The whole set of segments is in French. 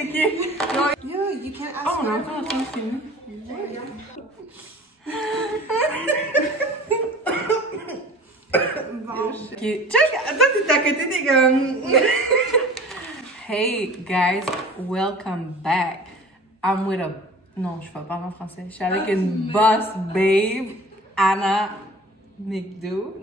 Ok. Yo, you can't ask. Oh, on est encore en train de filmer. Bon. Ok. Check! Attends, t'es à côté des gars. Hey guys, welcome back. I'm with a. Non, je ne vais pas parler en français. Je suis avec une boss babe, Anna McDo.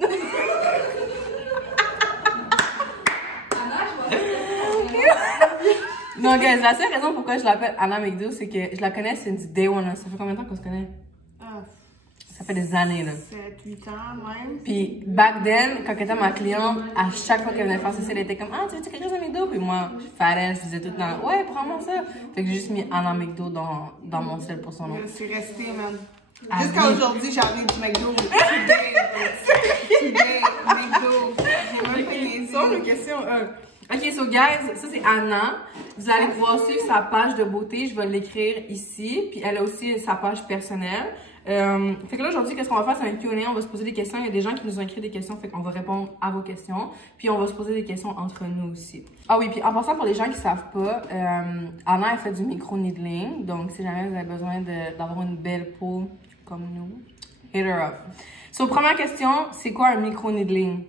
Non, guys, la seule raison pourquoi je l'appelle Anna McDo, c'est que je la connais since day one. Ça fait combien de temps qu'on se connaît? Ça fait des années, là. 7-8 ans, même. Puis, back then, quand elle était ma cliente, à chaque fois qu'elle venait faire ceci, elle était comme, ah, tu veux quelque chose à McDo? Puis moi, je disais tout le temps, ouais, prends-moi ça. Fait que j'ai juste mis Anna McDo dans mon sel pour son nom. C'est resté, man. Jusqu'à aujourd'hui, j'ai envie du McDo. Today, McDo. J'ai même pas les C'est une question. Ok, so guys, ça c'est Anna. Vous allez pouvoir suivre sa page de beauté. Je vais l'écrire ici. Puis elle a aussi sa page personnelle. Fait que là aujourd'hui, qu'est-ce qu'on va faire? C'est un Q&A. On va se poser des questions. Il y a des gens qui nous ont écrit des questions. Fait qu'on va répondre à vos questions. Puis on va se poser des questions entre nous aussi. Ah oui, puis en passant pour les gens qui savent pas, Anna elle fait du micro-needling. Donc si jamais vous avez besoin d'avoir une belle peau comme nous, hit her up. So première question, c'est quoi un micro-needling?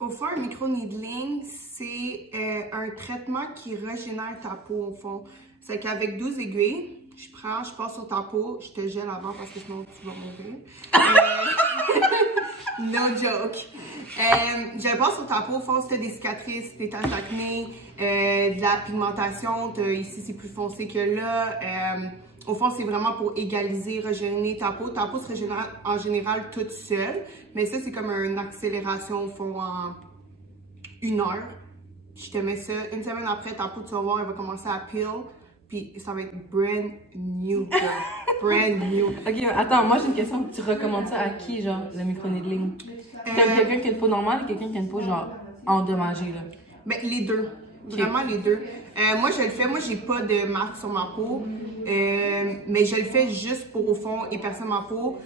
Au fond, un micro-needling, c'est un traitement qui régénère ta peau, au fond. C'est qu'avec 12 aiguilles, je passe sur ta peau, je te gèle avant parce que sinon tu vas mourir. No joke. Je passe sur ta peau, au fond, si t'as des cicatrices, des taches d'acné, de la pigmentation, ici c'est plus foncé que là. Au fond, c'est vraiment pour égaliser, régénérer ta peau. Ta peau se régénère en général toute seule, mais ça, c'est comme une accélération, au fond, en 1 heure. Je te mets ça. Une semaine après, ta peau, tu vas voir, elle va commencer à peel, puis ça va être brand new, girl. Brand new. Ok, attends, moi j'ai une question. Tu recommandes ça à qui, genre, le micro-needling? Quelqu'un qui a une peau normale et quelqu'un qui a une peau, genre, endommagée, là? Ben, les deux. Vraiment les deux. Moi, je le fais. Moi, j'ai pas de marque sur ma peau. Mais je le fais juste pour, au fond, épaissir ma peau.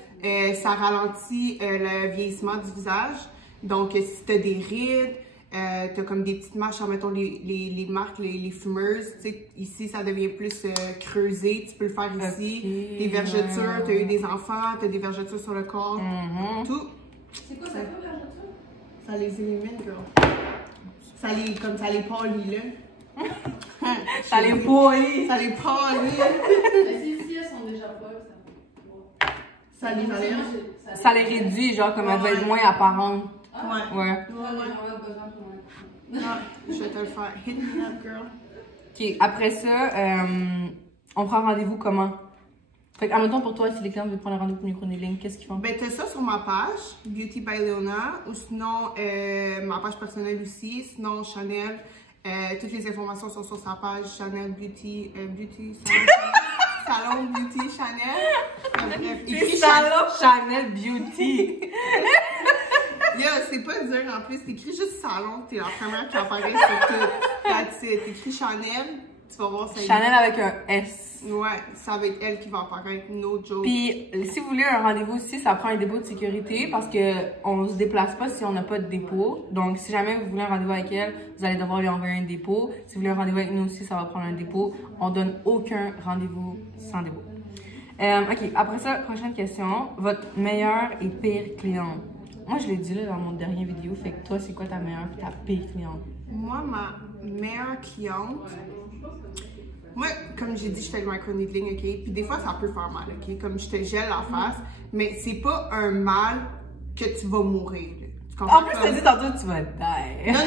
Ça ralentit le vieillissement du visage. Donc, si t'as des rides, t'as comme des petites marques, mettons les marques, les fumeuses. Tu sais, ici, ça devient plus creusé. Tu peux le faire ici. Okay. Des vergetures, t'as eu des enfants, t'as des vergetures sur le corps. Tout. C'est quoi ça fait, vergeture? Ça les élimine, girl. Ça les polit, là. Ça les polit. Ça les polit. Mais si elles sont déjà folles, ça les réduit, genre, comme elles vont être moins apparentes. Ouais. Non, je vais te le faire. Hit me up, girl. Ok, après ça, on prend rendez-vous comment? Fait qu'en même temps, pour toi, si les clients veulent prendre un rendez-vous pour micro-needling, qu'est-ce qu'ils font? Ben, t'as ça sur ma page, Beauty by Leona, ou sinon, ma page personnelle aussi, sinon Chanel. Toutes les informations sont sur sa page, Chanel Beauty, Salon Beauty Chanel. Bref, écrit Salon Chanel Beauty. Yo, c'est pas dur en plus, t'écris juste Salon, t'es la première qui apparaît sur tout. T'écris Chanel, tu vas voir ça. Chanel avec un S. Ouais, ça va être elle qui va apparaître, no joke. Puis, si vous voulez un rendez-vous aussi, ça prend un dépôt de sécurité parce qu'on se déplace pas si on n'a pas de dépôt. Donc, si jamais vous voulez un rendez-vous avec elle, vous allez devoir lui envoyer un dépôt. Si vous voulez un rendez-vous avec nous aussi, ça va prendre un dépôt. On donne aucun rendez-vous sans dépôt. Ok, après ça, prochaine question. Votre meilleure et pire cliente? Moi, je l'ai dit là dans mon dernier vidéo. Fait que toi, c'est quoi ta meilleure et ta pire cliente? Moi, ma meilleure cliente... Moi, comme j'ai dit, je fais le micro-needling, ok? Puis des fois, ça peut faire mal, ok? Comme je te gèle la face, mais c'est pas un mal que tu vas mourir, là. Tu comprends? En plus, t'as dit tantôt que tu vas die. Non,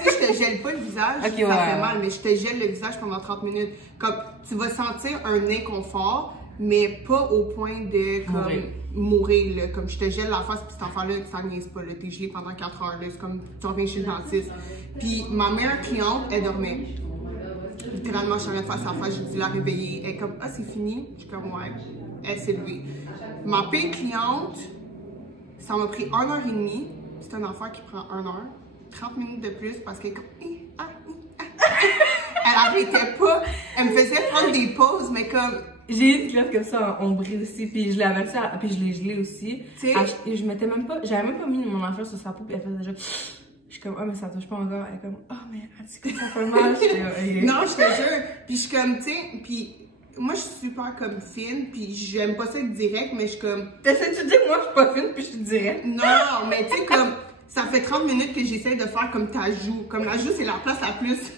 si je te gèle pas le visage, ça fait mal, mais je te gèle le visage pendant 30 minutes. Comme, tu vas sentir un inconfort, mais pas au point de, comme, mourir, là. Comme, je te gèle la face, puis cet enfant-là, ça niaise pas, là. T'es gelé pendant 4 heures, là. C'est comme, tu reviens chez le dentiste. Puis, ma meilleure cliente, elle dormait. Littéralement, je suis face à face, j'ai dû la réveiller. Elle est comme, ah, c'est fini. Je suis comme, ouais, elle s'est levée. Ma pire cliente, ça m'a pris 1h30. C'est un enfant qui prend 1 heure. 30 minutes de plus parce qu'elle est comme, elle arrêtait pas. Elle me faisait prendre des pauses, mais comme. J'ai une cliente comme ça en ombré aussi, puis je l'ai averti, puis je l'ai gelée aussi. Et je mettais même pas, j'avais même pas mis mon enfant sur sa peau, puis elle faisait déjà. Je suis comme, ah, mais ça touche pas encore. Elle est comme, ah, mais elle dit que ça fait mal. Non, je te jure. Puis je suis comme, tu sais, puis moi, je suis super comme fine, puis j'aime pas ça être direct, mais je suis comme. T'essaies-tu de dire que moi, je suis pas fine, puis je suis direct? Non, mais tu sais, comme, ça fait 30 minutes que j'essaie de faire comme ta joue. Comme la joue, c'est la place la plus.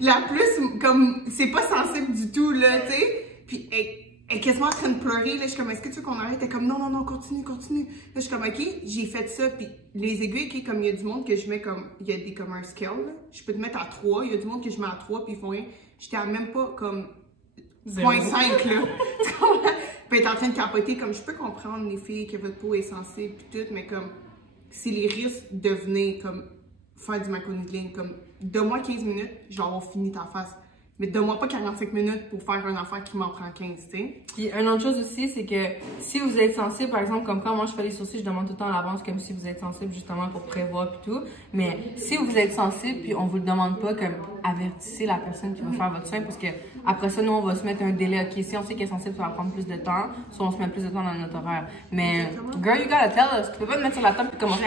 La plus, comme, c'est pas sensible du tout, là, tu sais. Puis elle est quasiment en train de pleurer, là. Je suis comme, est-ce que tu veux qu'on arrête? Elle est comme, non, continue. Là, je suis comme, ok, j'ai fait ça, puis les aiguilles, ok, comme il y a du monde que je mets comme, il y a des comme un scale, là. Je peux te mettre à 3, il y a du monde que je mets à 3, puis ils font rien. J'étais à même pas comme 0.5, là. Tu comprends? Puis elle est en train de capoter, comme, je peux comprendre les filles que votre peau est sensible, puis tout, mais comme, c'est les risques de venir, comme, faire du microneedling, comme, donne-moi 15 minutes, je vais avoir fini ta face. Mais donne-moi pas 45 minutes pour faire une affaire qui m'en prend 15, tu sais. Puis, une autre chose aussi, c'est que si vous êtes sensible, par exemple, comme quand moi je fais les sourcils, je demande tout le temps à l'avance, comme si vous êtes sensible, justement, pour prévoir puis tout. Mais si vous êtes sensible, puis on vous le demande pas, comme, avertissez la personne qui va faire votre soin, parce que après ça, nous, on va se mettre un délai. Ok, si on sait qu'elle est sensible, ça va prendre plus de temps, soit on se met plus de temps dans notre horaire. Mais, girl, you gotta tell us. Tu peux pas te mettre sur la table puis commencer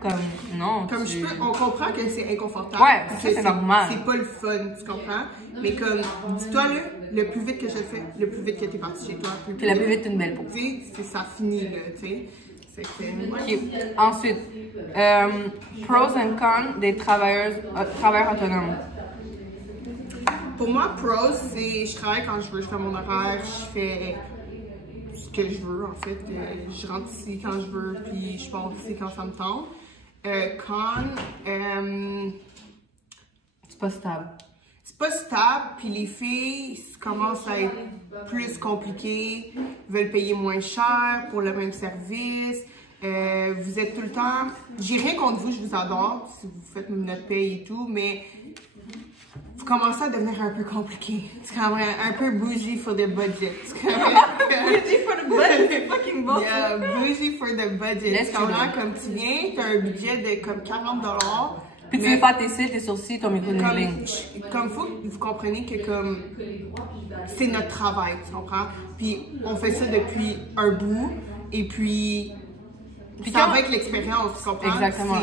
comme, non. Comme on comprend que c'est inconfortable. Ouais, ça c'est normal. C'est pas le fun, tu comprends? Mais comme, dis-toi là, le plus vite que je le fais, le plus vite que t'es parti chez toi. Puis le plus vite une belle peau. Tu sais, ça finit là, tu sais. Okay. Ensuite, pros and cons des travailleurs autonomes. Pour moi, pros, c'est je travaille quand je veux, je fais mon horaire, je fais ce que je veux en fait. Je rentre ici quand je veux, puis je pars ici quand ça me tente. C'est pas stable. C'est pas stable, puis les filles commencent à être plus compliquées, veulent payer moins cher pour le même service. Vous êtes tout le temps. J'ai rien contre vous, je vous adore si vous faites notre paye et tout, mais vous commencez à devenir un peu compliqué. C'est quand même un peu bougie for the budget. Bougie for the budget, c'est fucking bon. Yeah, bougie for the budget. C'est comme tu viens, t'as un budget de comme 40 $. Puis tu veux faire tes cils, tes sourcils, ton microneedling. Comme faut que vous compreniez que comme c'est notre travail, tu comprends? Puis on fait ça depuis un bout et puis ça va avec l'expérience, tu comprends? Exactement.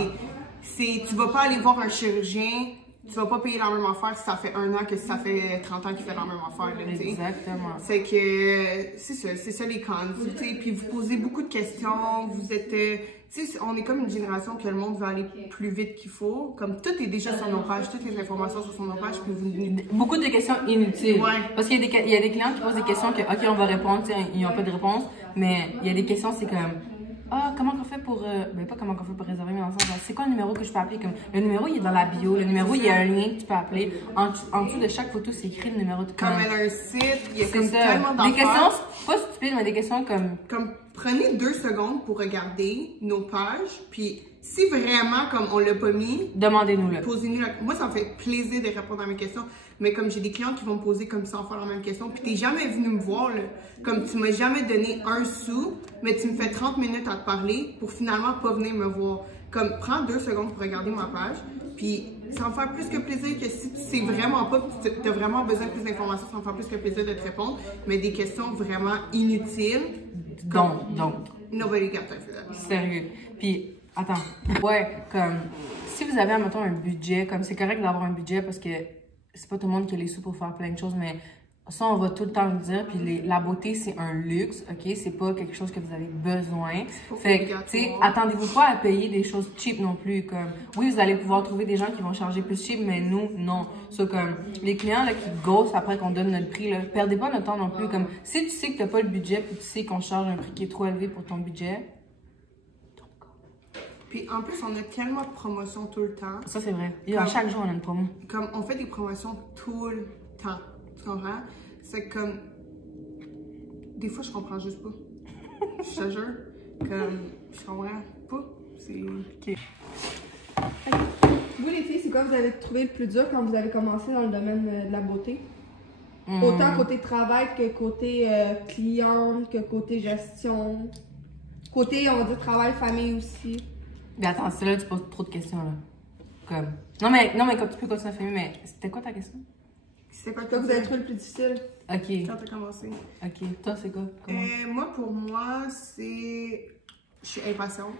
Tu vas pas aller voir un chirurgien, tu vas pas payer la même affaire si ça fait 1 an que si ça fait 30 ans qu'il fait la même affaire. Là, exactement. C'est que c'est ça les cons. Puis vous posez beaucoup de questions, vous êtes. On est comme une génération que le monde veut aller plus vite qu'il faut. Comme tout est déjà sur nos pages, toutes les informations sont sur nos pages. Puis beaucoup de questions inutiles. Ouais. Parce qu'il y a des clients qui posent des questions que, ok, on va répondre, ils n'ont pas de réponse. Mais il y a des questions, c'est comme. Ah, comment on fait pour. Ben, pas comment on fait pour réserver, mais dans le sens, c'est quoi le numéro que je peux appeler? Comme, le numéro, il est dans la bio. Le numéro, il y a un lien que tu peux appeler. En dessous de chaque photo, c'est écrit le numéro de Comme elle a un site, il y a comme tellement d'affaires. Des questions, pas stupides, mais des questions comme. Comme, prenez 2 secondes pour regarder nos pages, puis si vraiment, comme on l'a pas mis, demandez-nous-le. Posez-nous. Moi, ça me fait plaisir de répondre à mes questions. Mais comme j'ai des clients qui vont me poser comme ça en faire la même question, puis t'es jamais venu me voir, là. Comme tu m'as jamais donné un sou, mais tu me fais 30 minutes à te parler pour finalement pas venir me voir. Comme, prends 2 secondes pour regarder ma page, puis ça va me faire plus que plaisir que si tu sais vraiment pas, tu as vraiment besoin de plus d'informations, ça va me faire plus que plaisir de te répondre, mais des questions vraiment inutiles. Donc. Nobody got time for that. Sérieux. Puis, attends. Ouais, comme, si vous avez, admettons, un budget, comme, c'est correct d'avoir un budget parce que c'est pas tout le monde qui a les sous pour faire plein de choses, mais ça, on va tout le temps le dire. Puis la beauté, c'est un luxe, OK? C'est pas quelque chose que vous avez besoin. Fait que, tu sais, attendez-vous pas à payer des choses cheap non plus. Comme, oui, vous allez pouvoir trouver des gens qui vont charger plus cheap, mais nous, non. So, comme, les clients, là, qui gossent après qu'on donne notre prix, là, perdez pas notre temps non plus. Comme, si tu sais que t'as pas le budget, puis tu sais qu'on charge un prix qui est trop élevé pour ton budget, puis en plus, on a tellement de promotions tout le temps. ça, c'est vrai. Chaque jour, on a une promo. Comme on fait des promotions tout le temps. Tu comprends? C'est comme. Des fois, je comprends juste pas. Je te jure. Comme. Je comprends pas. C'est. Okay. Vous, les filles, c'est quoi vous avez trouvé le plus dur quand vous avez commencé dans le domaine de la beauté? Autant côté travail que côté cliente, que côté gestion. Côté, on va dire, travail, famille aussi. Mais attends, c'est là tu poses trop de questions, là. Comme... Non, mais comme tu peux continuer à filmer, mais c'était quoi ta question? C'était quoi toi vous avez trouvé le plus difficile? OK. Quand t'as commencé? OK. Toi, c'est quoi? Moi, pour moi, c'est... Je suis impatiente.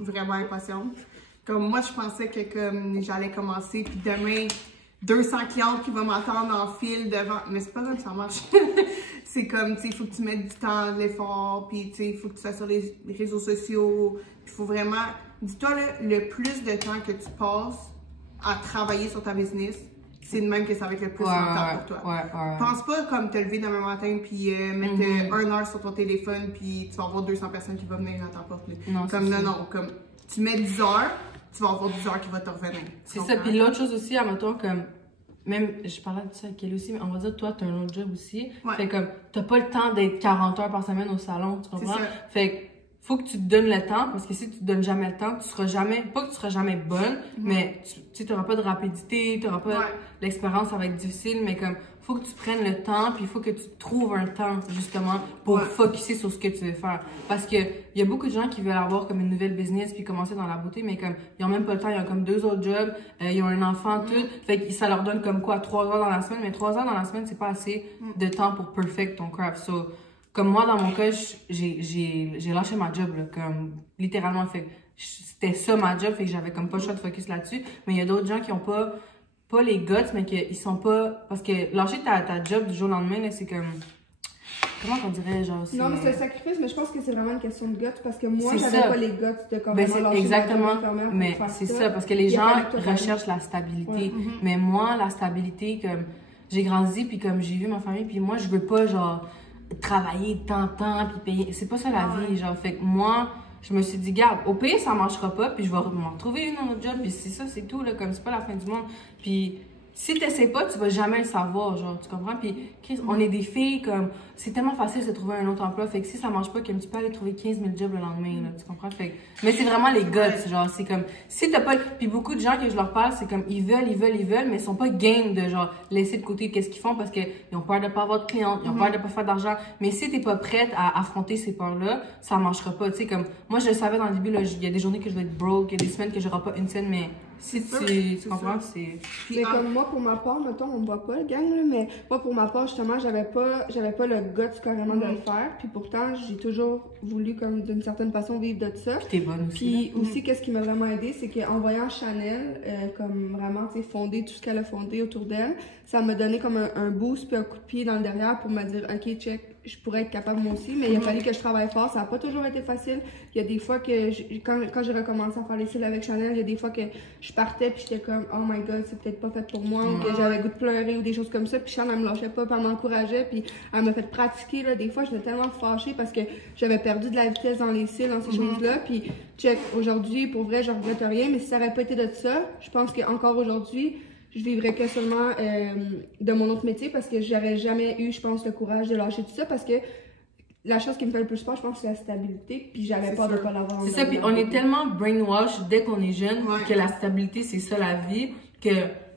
vraiment impatiente. Comme moi, je pensais que comme j'allais commencer, puis demain, 200 clientes qui vont m'attendre en file devant. Mais c'est pas comme ça marche. C'est comme, tu sais, il faut que tu mettes du temps, de l'effort, puis tu sais, il faut que tu sois sur les réseaux sociaux. Il faut vraiment. Dis-toi, le plus de temps que tu passes à travailler sur ta business, c'est de même que ça va être le plus rentable pour toi. Pense pas comme te lever demain matin puis mettre 1 heure sur ton téléphone puis tu vas avoir 200 personnes qui vont venir à ta porte. Non, comme non, comme tu mets 10 heures, tu vas avoir 10 heures qui vont te revenir. C'est ça. Puis l'autre chose aussi, admettons, comme même, je parlais de ça avec elle aussi, mais on va dire, toi, t'as un autre job aussi. Fait comme, t'as pas le temps d'être 40 heures par semaine au salon, tu comprends? Fait que, faut que tu te donnes le temps, parce que si tu te donnes jamais le temps, tu seras jamais, pas que tu seras jamais bonne, mais tu n'auras pas de rapidité, tu n'auras pas l'expérience, ça va être difficile, mais comme, faut que tu prennes le temps, puis il faut que tu trouves un temps, justement, pour focusser sur ce que tu veux faire. Parce que, il y a beaucoup de gens qui veulent avoir comme une nouvelle business, puis commencer dans la beauté, mais comme, ils ont même pas le temps, ils ont comme 2 autres jobs, ils ont un enfant, tout. Fait que ça leur donne comme quoi, 3 heures dans la semaine, mais 3 heures dans la semaine, c'est pas assez de temps pour perfect ton craft. So, comme moi, dans mon cas, j'ai lâché ma job, là, comme, littéralement, fait c'était ça ma job, fait que j'avais comme pas le choix de focus là-dessus. Mais il y a d'autres gens qui ont pas les guts, mais qu'ils sont pas, parce que lâcher ta job du jour au lendemain, là, c'est comme, comment on dirait, genre, non, mais c'est un sacrifice, mais je pense que c'est vraiment une question de guts, parce que moi, j'avais pas les guts de comment lâcher exactement, ma job mais c'est ça, parce que les gens recherchent la stabilité. Mais moi, la stabilité, comme, j'ai grandi, puis comme j'ai vu ma famille, puis moi, je veux pas, genre, travailler tant, puis payer. C'est pas ça la vie, genre. Fait que moi, je me suis dit, garde, au pire, ça marchera pas, puis je vais m'en retrouver une autre job, puis c'est ça, c'est tout, là, comme c'est pas la fin du monde. Puis si t'essaies pas, tu vas jamais le savoir, genre, tu comprends? Puis on est des filles, comme, c'est tellement facile de trouver un autre emploi, fait que si ça marche pas, comme tu peux aller trouver 15 000 jobs le lendemain, là, tu comprends? Fait que, mais c'est vraiment les guts, genre, c'est comme, si t'as pas, puis beaucoup de gens que je leur parle, c'est comme, ils veulent, mais ils sont pas game de, genre, laisser de côté qu'est-ce qu'ils font parce qu'ils ont peur de pas avoir de clients, ils ont peur de pas faire d'argent, mais si t'es pas prête à affronter ces peurs-là, ça marchera pas, tu sais, comme, moi, je le savais dans le début, là, il y a des journées que je vais être broke, il y a des semaines que j'aurai pas une scène, mais si tu comprends, c'est... Mais comme moi, pour ma part, mettons, on me voit pas, le gang, là, mais moi, pour ma part, justement, j'avais pas le guts carrément de le faire. Puis pourtant, j'ai toujours voulu, comme d'une certaine façon, vivre de ça. Puis t'es bonne aussi. Puis aussi, qu'est-ce qui m'a vraiment aidé, c'est qu'en voyant Chanel, comme vraiment, tu sais, fonder tout ce qu'elle a fondé autour d'elle, ça m'a donné comme un boost puis un coup de pied dans le derrière pour me dire, OK, check, je pourrais être capable moi aussi, mais il a fallu que je travaille fort. Ça n'a pas toujours été facile. Il y a des fois que, quand j'ai recommencé à faire les cils avec Chanel, il y a des fois que je partais puis j'étais comme, oh my god, c'est peut-être pas fait pour moi, ou que j'avais le goût de pleurer ou des choses comme ça. Puis Chanel, elle me lâchait pas, puis elle m'encourageait, puis elle m'a fait pratiquer. Là. Des fois, j'étais tellement fâchée parce que j'avais perdu de la vitesse dans les cils, dans ces choses-là. Puis check, aujourd'hui, pour vrai, je regrette rien, mais si ça n'aurait pas été de ça, je pense qu'encore aujourd'hui, je vivrais que seulement de mon autre métier parce que j'aurais jamais eu, je pense, le courage de lâcher tout ça parce que la chose qui me fait le plus peur, je pense, c'est la stabilité, puis j'avais peur de pas l'avoir. C'est ça, puis on est tellement brainwash dès qu'on est jeune que la stabilité, c'est ça la vie, que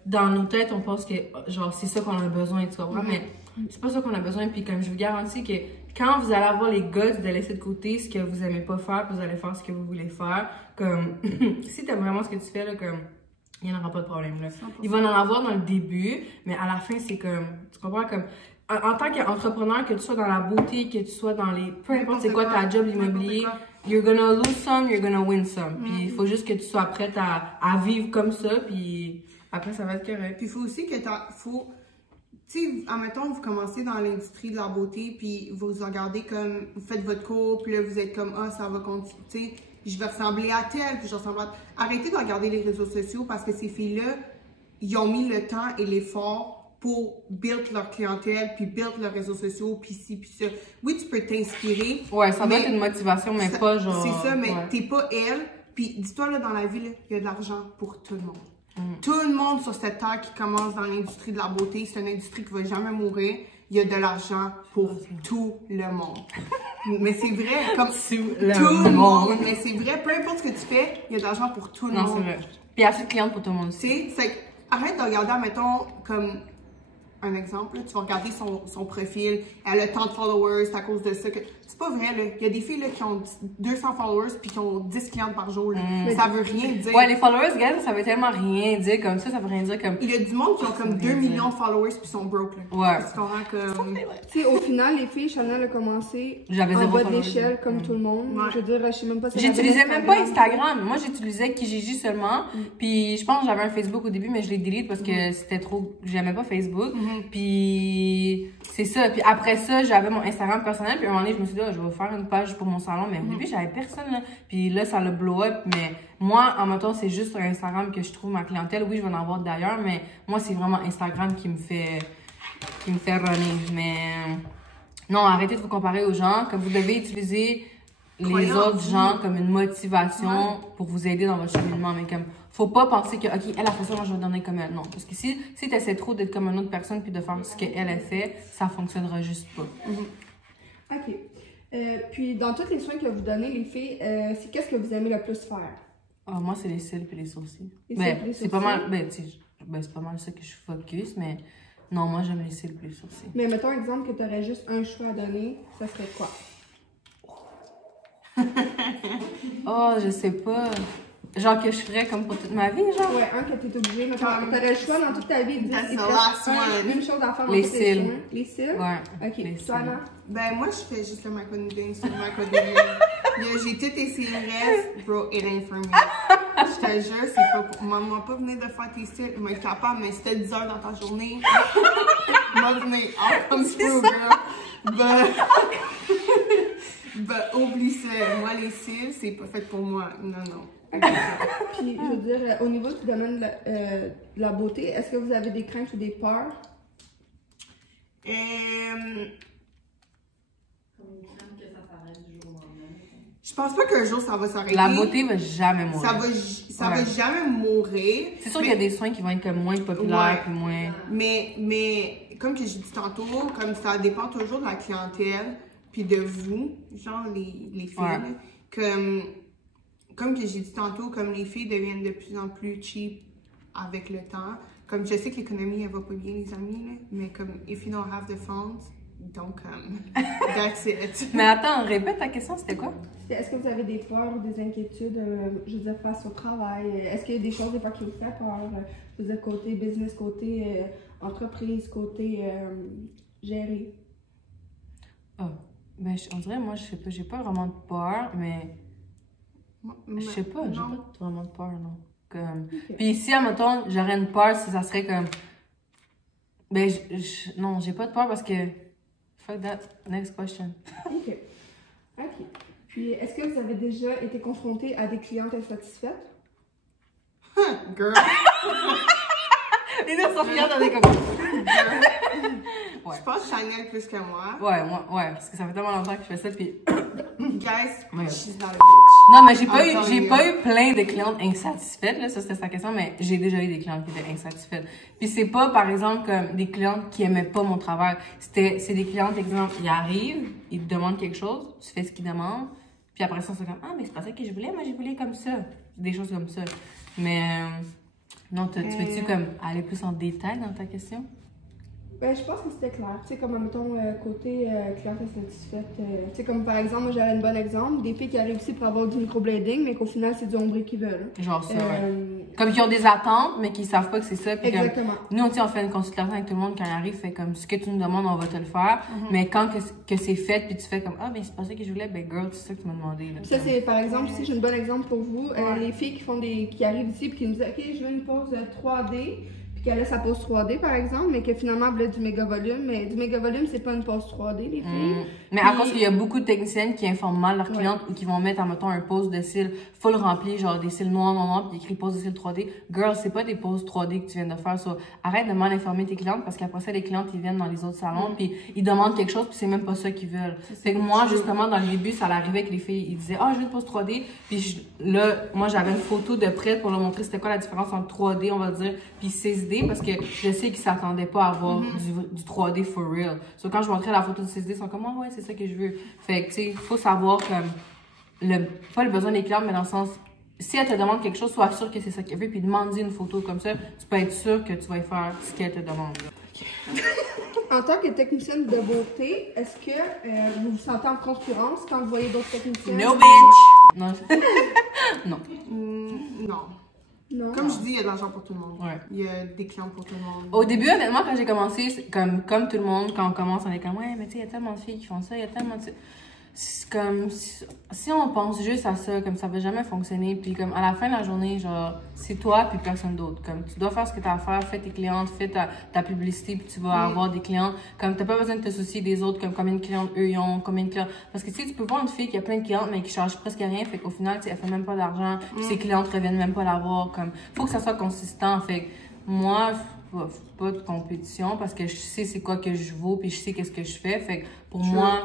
dans nos têtes, on pense que genre c'est ça qu'on a besoin, tu comprends? Mais c'est pas ça qu'on a besoin, puis comme je vous garantis que quand vous allez avoir les guts de laisser de côté ce que vous aimez pas faire, vous allez faire ce que vous voulez faire, comme si t'aimes vraiment ce que tu fais, là, comme il n'y en aura pas de problème, là. 100%. Il va en avoir dans le début, mais à la fin, c'est comme, tu comprends, comme, en tant qu'entrepreneur, que tu sois dans la beauté, que tu sois dans les, peu importe c'est quoi ta job immobilier, you're gonna lose some, you're gonna win some. Puis il faut juste que tu sois prête à vivre comme ça, puis après, ça va être correct. Puis il faut aussi que tu sais, admettons, vous commencez dans l'industrie de la beauté, puis vous regardez comme, vous faites votre cours, puis là, vous êtes comme, ah, ça va continuer, tu sais, je vais ressembler à tel, puis je ressemble à... Arrêtez de regarder les réseaux sociaux parce que ces filles-là, ils ont mis le temps et l'effort pour build leur clientèle, puis build leurs réseaux sociaux, puis ci, puis ça. Oui, tu peux t'inspirer. Ouais, ça doit être une motivation, mais pas genre... C'est ça, mais t'es pas elle. Puis dis-toi, là, dans la vie, il y a de l'argent pour tout le monde. Tout le monde sur cette terre qui commence dans l'industrie de la beauté, c'est une industrie qui va jamais mourir. Il y a de l'argent pour tout le monde. Mais c'est vrai, comme tout le monde. Mais c'est vrai, peu importe ce que tu fais, il y a de l'argent pour tout le monde. Non, c'est vrai. Puis assez de clientes pour tout le monde aussi. Tu sais, arrête de regarder, mettons, comme un exemple, là, tu vas regarder son profil, elle a tant de followers, c'est à cause de ça que... C'est pas vrai, là. Il y a des filles là, qui ont 200 followers puis qui ont 10 clientes par jour. Là. Ça veut rien dire. Ouais, les followers, gars, ça veut tellement rien dire comme ça veut rien dire comme... Il y a du monde qui ont comme 2 millions de followers puis sont broke, là. Ouais. Tu comprends comme... Tu sais, au final, les filles, Chanel a commencé J'avais en zéro bas de followers. l'échelle, comme tout le monde. Ouais. Je veux dire, je sais même pas si J'utilisais même pas Instagram. Moi, j'utilisais Kijiji seulement. Puis, je pense que j'avais un Facebook au début, mais je l'ai delete parce que c'était trop... J'aimais pas Facebook. Puis, c'est ça. Puis après ça, j'avais mon Instagram personnel. Puis, à un moment donné, je me suis dit, je vais faire une page pour mon salon. Mais au début, j'avais personne, là. Puis là, ça l'a blow up. Mais moi, en même temps, c'est juste sur Instagram que je trouve ma clientèle. Oui, je vais en avoir d'ailleurs, mais moi, c'est vraiment Instagram qui me fait runner. Mais non, arrêtez de vous comparer aux gens. Comme vous devez utiliser les autres gens comme une motivation pour vous aider dans votre cheminement. Mais comme, faut pas penser que, OK, elle a fait ça, moi je vais donner comme elle. Non. Parce que si tu essaies trop d'être comme une autre personne puis de faire ce qu'elle a fait, ça fonctionnera juste pas. OK. Puis, dans tous les soins que vous donnez, les filles, c'est qu'est-ce que vous aimez le plus faire? Ah, moi, c'est les cils puis les sourcils. Les Ben, cils puis les c'est pas sourcils? mal, c'est pas mal ça que je focus, mais non, moi, j'aime les cils puis les sourcils. Mais mettons exemple que tu aurais juste un choix à donner, ça serait quoi? Oh, je sais pas. Genre que je ferais comme pour toute ma vie, genre. Ouais, un que t'es obligé. Mettons, t'aurais le choix dans toute ta vie de dire That's qu'il the te last reste one. une chose à faire dans Les tous tes cils. soins. Les cils? Ouais. OK. les Toi, cils. Anna? Ben, moi, je fais juste le microneedling sur le microneedling. J'ai tout essayé le reste. Bro, it ain't for me. Je te jure, c'est pas pour... Maman, pas venir de faire tes styles. Il m'a été capable, mais c'était 10 heures dans ta journée. M'a venir. I'll come through, girl. But, oublie ça. Moi, les cils, c'est pas fait pour moi. Non, non. Puis, je veux dire, au niveau du domaine de la beauté, est-ce que vous avez des craintes ou des peurs? Comme une crainte que ça s'arrête du jour au lendemain. Je pense pas qu'un jour ça va s'arrêter. La beauté va jamais mourir. Ça va jamais mourir. C'est sûr qu'il y a des soins qui vont être comme moins populaires puis moins... Mais comme que j'ai dit tantôt, comme ça dépend toujours de la clientèle puis de vous, genre les filles. Ouais. Là, comme que j'ai dit tantôt, comme les filles deviennent de plus en plus cheap avec le temps. Comme je sais que l'économie elle va pas bien les amis, là, mais comme if you don't have the funds, don't come. That's it. Mais attends, répète ta question, c'était quoi? Est-ce que vous avez des peurs ou des inquiétudes, je veux dire, face au travail? Est-ce qu'il y a des choses des fois qui vous font peur? Je veux dire, côté business, côté entreprise, côté gérer? Oh, ben on dirait, moi, je sais pas, j'ai pas vraiment de peur, mais... Je sais pas, j'ai pas vraiment de peur, non. Comme... Okay. Puis ici, admettons, j'aurais une peur si ça serait comme... Ben, non, j'ai pas de peur parce que... Fuck that. Next question. OK. OK. Puis, est-ce que vous avez déjà été confronté à des clientes insatisfaites? Girl. Les deux sont regardes avec comme... Ouais. Je pense Chanel plus que moi. Ouais, parce que ça fait tellement longtemps que je fais ça, puis... Guys, Ouais. she's not a bitch. Non, mais j'ai pas Attends, eu plein de clientes insatisfaites, là, ça c'était sa question, mais j'ai déjà eu des clientes qui étaient insatisfaites. Puis c'est pas, par exemple, comme des clientes qui aimaient pas mon travail. C'est des clientes, exemple, ils arrivent, ils te demandent quelque chose, tu fais ce qu'ils demandent, puis après ça, c'est comme, ah, mais c'est pas ça que je voulais, moi je voulais comme ça. Des choses comme ça. Mais, non, tu veux-tu comme aller plus en détail dans ta question? Ben, je pense que c'était clair. Tu sais, comme, mettons, côté cliente insatisfaite. Tu sais, comme par exemple, moi j'avais un bon exemple, des filles qui arrivent ici pour avoir du microblading, mais qu'au final, c'est du ombré qu'ils veulent. Genre ça, ouais. Comme qui ont des attentes, mais qui savent pas que c'est ça. Puis Exactement. Comme, nous, on fait une consultation avec tout le monde quand il arrive, fait comme ce que tu nous demandes, on va te le faire. Mais quand que c'est fait, puis tu fais comme ah, ben c'est pas ça que je voulais, ben girl, c'est ça que tu m'as demandé. Là, Ça, c'est par exemple, si j'ai un bon exemple pour vous, les filles qui arrivent ici et qui nous disent OK, je veux une pose 3D. Qu'elle a sa pose 3D par exemple, mais que finalement elle voulait du méga volume. Mais du méga volume, c'est pas une pose 3D, les filles. Mais à cause qu'il y a beaucoup de techniciennes qui informent mal leurs clientes ou qui vont mettre, admettons, un pose de cils full rempli, genre des cils noirs, puis écrit pose de cils 3D. Girl, c'est pas des poses 3D que tu viens de faire. So, arrête de mal informer tes clientes parce qu'après ça, les clientes, ils viennent dans les autres salons, puis ils demandent quelque chose, puis c'est même pas ça qu'ils veulent. Fait que moi, justement, dans le début, ça l'arrivait que les filles, ils disaient, ah, je veux une pose 3D. Puis là, moi, j'avais une photo de près pour leur montrer c'était quoi la différence entre 3D, on va dire, puis 6D, parce que je sais qu'ils s'attendaient pas à avoir du 3D for real. So, quand je montrais la photo de 6D, ils sont comme, ah ouais, c'est ça que je veux. Fait que, tu sais, faut savoir comme, pas le besoin des clients, mais dans le sens, si elle te demande quelque chose, sois sûr que c'est ça qu'elle veut, puis demande-lui une photo comme ça, tu peux être sûr que tu vas y faire ce qu'elle te demande. En tant que technicienne de beauté, est-ce que vous vous sentez en concurrence quand vous voyez d'autres techniciennes? No bitch! Non. Non. Non. Non. Comme je dis, il y a de l'argent pour tout le monde. Ouais. Il y a des clients pour tout le monde. Au début, honnêtement, quand j'ai commencé, comme tout le monde, quand on commence, on est comme, ouais, mais tu sais, il y a tellement de filles qui font ça, il y a tellement de... C'est comme, si on pense juste à ça, comme ça va jamais fonctionner, puis comme à la fin de la journée, genre, c'est toi puis personne d'autre. Comme, tu dois faire ce que tu as à faire, fais tes clientes, fais ta publicité, puis tu vas avoir des clients. Comme, t'as pas besoin de te soucier des autres, comme combien de clientes eux ils ont, combien de clients. Parce que tu sais, tu peux voir une fille qui a plein de clientes, mais qui charge presque rien, fait qu'au final, tu sais, elle fait même pas d'argent, puis ses clientes reviennent même pas la voir. Comme, faut que ça soit consistant, fait moi, pas de compétition, parce que je sais c'est quoi que je vaux, puis je sais qu'est-ce que je fais, fait que pour moi,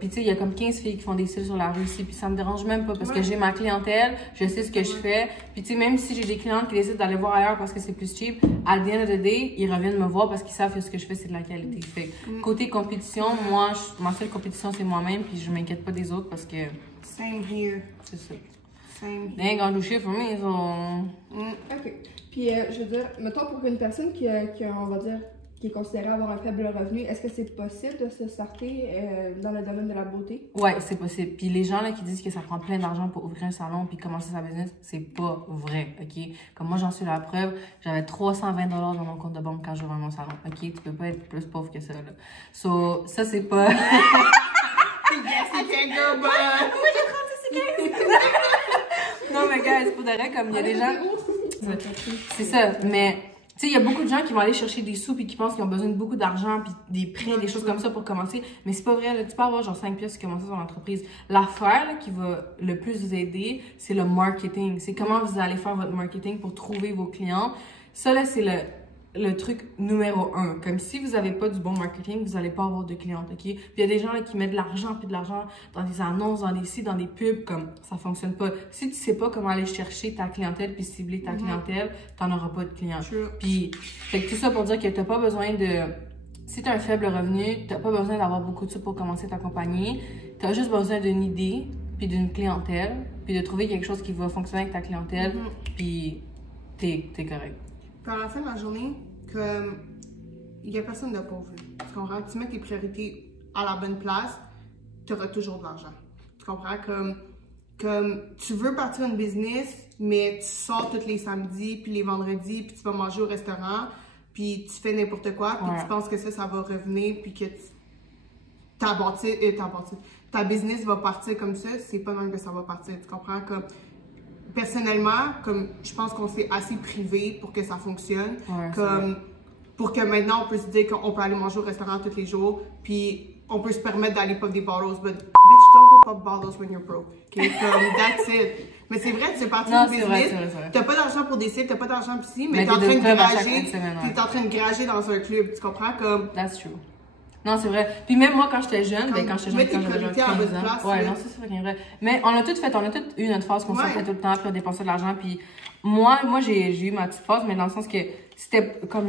puis tu sais, il y a comme 15 filles qui font des cils sur la rue ici, puis ça me dérange même pas parce que j'ai ma clientèle, je sais ce que je fais. Puis tu sais, même si j'ai des clientes qui décident d'aller voir ailleurs parce que c'est plus cheap, à the end of the day, ils reviennent me voir parce qu'ils savent que ce que je fais, c'est de la qualité. Fait côté compétition, moi, ma seule compétition, c'est moi-même, puis je m'inquiète pas des autres parce que... Same here. C'est ça. Same D'un grand douché, pour moi, ils ont... OK. Puis, je veux dire, mettons pour une personne qui on va dire, qui est considérée avoir un faible revenu, est-ce que c'est possible de se starter dans le domaine de la beauté? Ouais, c'est possible. Puis les gens là qui disent que ça prend plein d'argent pour ouvrir un salon puis commencer sa business, c'est pas vrai, OK? Comme moi, j'en suis la preuve, j'avais 320 $ dans mon compte de banque quand j'ouvrais mon salon, OK? Tu peux pas être plus pauvre que ça, là. So, ça, c'est pas... Non, mais gars, c'est pour de vrai, comme il y a des gens... C'est ça, mais... Tu sais, il y a beaucoup de gens qui vont aller chercher des sous puis qui pensent qu'ils ont besoin de beaucoup d'argent puis des prêts, des choses comme ça pour commencer. Mais c'est pas vrai, là. Tu peux avoir genre 5 pièces pour commencer son entreprise. L'affaire là, qui va le plus vous aider, c'est le marketing. C'est comment vous allez faire votre marketing pour trouver vos clients. Ça, là, c'est le truc numéro 1. Comme si vous n'avez pas du bon marketing, vous n'allez pas avoir de clientes, OK? Puis il y a des gens là, qui mettent de l'argent puis de l'argent dans des annonces, dans des sites, dans des pubs, comme ça fonctionne pas. Si tu sais pas comment aller chercher ta clientèle puis cibler ta clientèle, t'en auras pas de clients. Puis, fait que tout ça pour dire que t'as pas besoin de... Si t'as un faible revenu, t'as pas besoin d'avoir beaucoup de sous pour commencer ta compagnie. T'as juste besoin d'une idée puis d'une clientèle puis de trouver quelque chose qui va fonctionner avec ta clientèle puis t'es correct. Puis à la fin de la journée, comme il n'y a personne de pauvre. Tu comprends? Tu mets tes priorités à la bonne place, tu auras toujours de l'argent. Tu comprends? Comme tu veux partir une business, mais tu sors tous les samedis, puis les vendredis, puis tu vas manger au restaurant, puis tu fais n'importe quoi, puis tu penses que ça va revenir, puis que ta business va partir comme ça, c'est pas même que ça va partir. Tu comprends? Comme personnellement, comme je pense qu'on s'est assez privé pour que ça fonctionne, comme pour que maintenant on peut se dire qu'on peut aller manger au restaurant tous les jours, puis on peut se permettre d'aller pop des bottles, but bitch, don't go pop bottles when you're broke, okay? Comme that's it. Mais c'est vrai, tu es parti de business, t'as pas d'argent pour des sites, t'as pas d'argent ici, mais t'es en train de garager dans un club, tu comprends? Comme... That's true. Non, c'est vrai. Puis même moi, quand j'étais jeune, quand j'avais 15 ans. Ouais, non, c'est vrai. Mais on a toutes eu notre phase qu'on sortait tout le temps, puis on dépensait de l'argent. Puis moi j'ai eu ma petite phase, mais dans le sens que c'était comme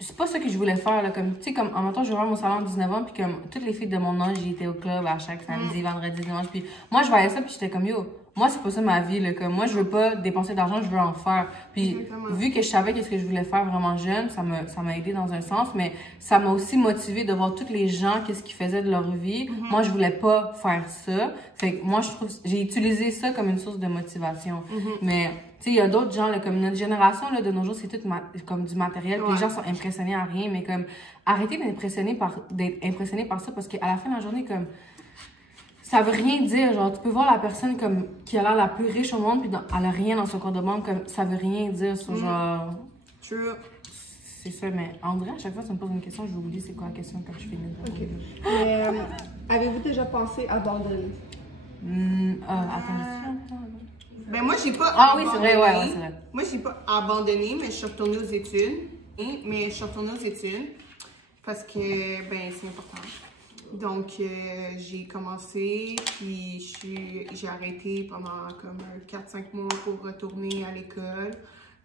c'est pas ça que je voulais faire, là. Comme, tu sais, comme en même temps, je vais voir mon salon de 19 ans, puis comme toutes les filles de mon âge, j'étais au club à chaque samedi, vendredi, dimanche. Puis moi, je voyais ça, puis j'étais comme yo. Moi, c'est pas ça ma vie, là. Comme moi, je veux pas dépenser d'argent, je veux en faire. Puis, vu que je savais qu'est-ce que je voulais faire vraiment jeune, ça m'a aidé dans un sens, mais ça m'a aussi motivé de voir tous les gens, qu'est-ce qu'ils faisaient de leur vie. Moi, je voulais pas faire ça. Fait que moi, je trouve, j'ai utilisé ça comme une source de motivation. Mais, tu sais, il y a d'autres gens, là, comme notre génération, là, de nos jours, c'est tout comme du matériel. Les gens sont impressionnés à rien, mais comme, arrêtez d'être impressionnés par ça, parce qu'à la fin de la journée, comme, ça veut rien dire, genre, tu peux voir la personne comme qui a l'air la plus riche au monde, puis elle a rien dans son compte de banque, comme ça veut rien dire sur genre. True. C'est ça, mais en vrai, à chaque fois que tu me poses une question, je vais oublier c'est quoi la question quand je finis. Ok. Mais avez-vous déjà pensé abandonner? Attends, ben moi, j'ai pas abandonné. Oui, c'est vrai, c'est vrai. Moi, j'ai pas abandonné, mais je suis retournée aux études. Parce que, ben, c'est important. Donc, j'ai commencé, puis j'ai arrêté pendant comme 4-5 mois pour retourner à l'école.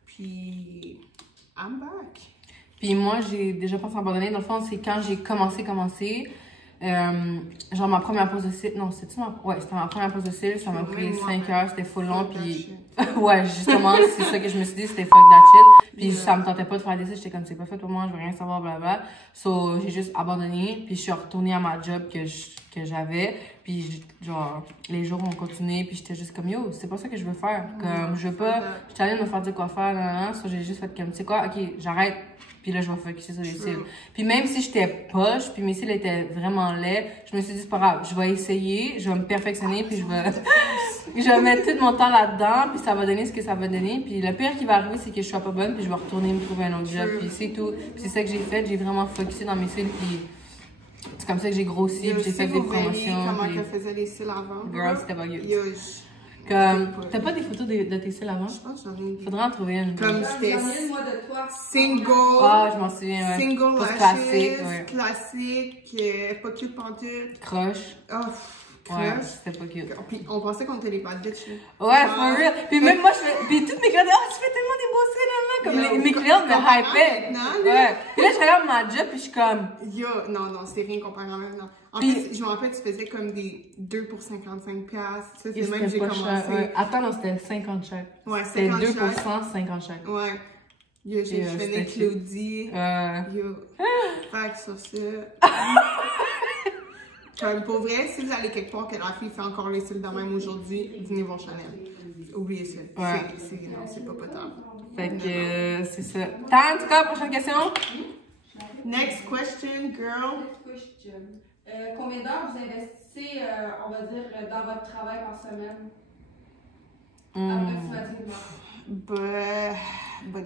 Puis, I'm back. Puis moi, j'ai déjà pensé abandonner. Dans le fond, c'est quand j'ai commencé. Genre ma première pause de cils, non, c'était ma première pause de cils, ça m'a pris 5 heures, c'était full long, puis ouais, justement, c'est ça que je me suis dit, c'était fuck that shit, puis ça me tentait pas de faire des cils, j'étais comme c'est pas fait pour moi, je veux rien savoir, blablabla, so j'ai juste abandonné, puis je suis retournée à ma job que j'avais, puis genre les jours ont continué, puis j'étais juste comme yo, c'est pas ça que je veux faire, comme je veux pas, j'étais allée me faire dire quoi faire, so j'ai juste fait comme tu sais quoi, ok, j'arrête. Puis là, je vais focuser sur les cils. Puis même si j'étais poche, puis mes cils étaient vraiment laids, je me suis dit, c'est pas grave, je vais essayer, je vais me perfectionner, puis je vais mettre tout mon temps là-dedans, puis ça va donner ce que ça va donner. Puis le pire qui va arriver, c'est que je sois pas bonne, puis je vais retourner me trouver un autre job, puis c'est tout. Puis c'est ça que j'ai fait, j'ai vraiment focusé dans mes cils, puis c'est comme ça que j'ai grossi, puis j'ai fait des promotions. Comment qu'elle faisait les cils avant? Girl, c'était pas good. Comme, t'as pas des photos de tes cils avant? Je pense que j'en ai une. Faudrait en trouver une. Comme c'était moi de toi. single. Ah, je m'en souviens, ouais. Single lashes. Classique, ouais. Classique, pas cute pantoute. Croche. Oh, Ouais, croche. c'était pas cute. Puis on pensait qu'on était les bad bitches. Ouais, for real. Puis même moi, puis toutes mes clientes, tu fais tellement des beaux cils, là. Comme mes clientes me hypaient. Ouais. Puis là, je regarde ma job, puis je suis comme. Yo, non, c'était rien comparé à maintenant. En plus, je me rappelle, tu faisais comme des 2 pour 55$. Ça, c'est même que j'ai commencé. Ouais. Attends, non, c'était 50 chaque. Ouais, c'était 50 2 pour chaque. 100, 50 chaque. Ouais. Yo, je venais Claudie. Yo. Fait que sur ça. Comme pour vrai, si vous allez quelque part que la fille fait encore les cils de même aujourd'hui, dînez voir Chanel. Oubliez ça. Ouais. Non, c'est pas potable. Fait que c'est ça. En tout cas, prochaine question. Next question, girl. Combien d'heures vous investissez, on va dire, dans votre travail par semaine? Approximativement.